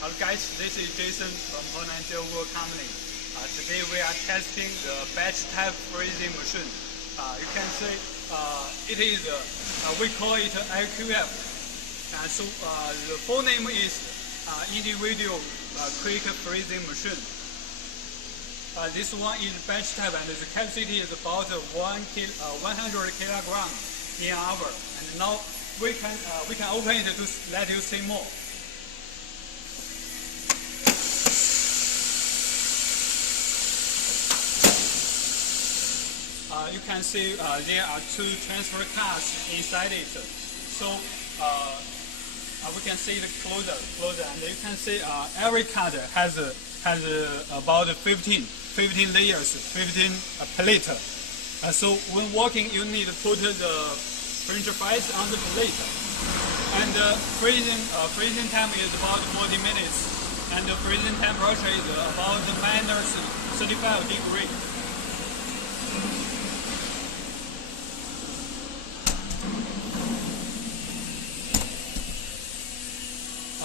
Hello guys, this is Jason from Fruit&Vegetable company. Today we are testing the batch type freezing machine. You can see it is, we call it IQF. The full name is individual quick freezing machine. This one is batch type and the capacity is about 100 kilograms in an hour. And now we can open it to let you see more. You can see there are two transfer cards inside it. So we can see it closer, and you can see every card has about 15 layers, 15 plate. So when working, you need to put the French fries on the plate. And freezing time is about 40 minutes, and the freezing temperature is about minus 35 degrees.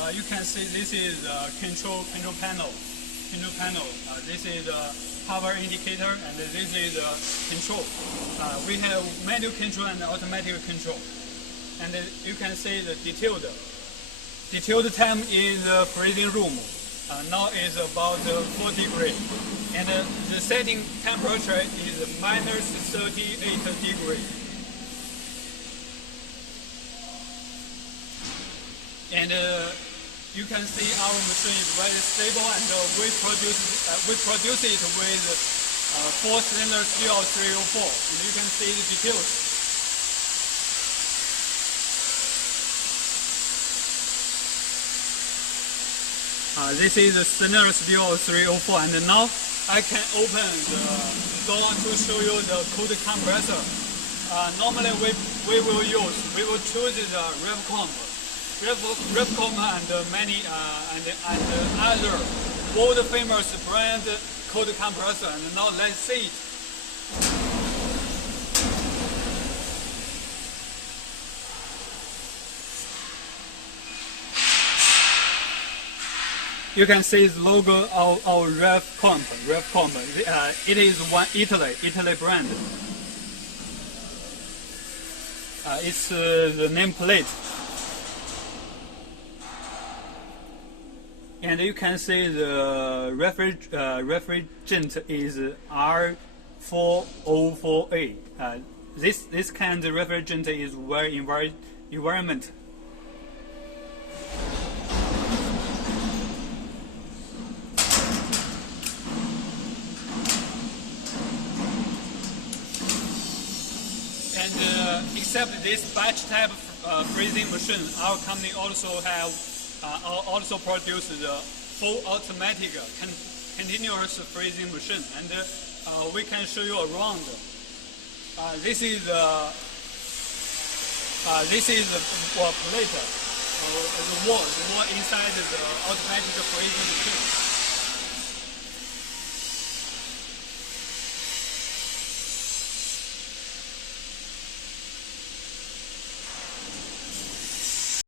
You can see this is control panel. This is power indicator, and this is control. We have manual control and automatic control. And you can see the detailed time is freezing room. Now is about 4 degrees, and the setting temperature is minus 38 degrees. And you can see our machine is very stable, and we produce it with 4-cylinder steel 304. And you can see the details. This is the cylinder steel 304, and now I can open the door to show you the cold compressor. Normally we will choose the Revcom and many and other world famous brand cold compressor. And now let's see it. You can see the logo of our Revcom. It is one Italy brand. It's the nameplate. And you can see the refrigerant is R404A. This kind of refrigerant is very environment. And except this batch type freezing machine, our company also produce the full automatic continuous freezing machine, and we can show you around. This is the plate, the wall inside the automatic freezing machine.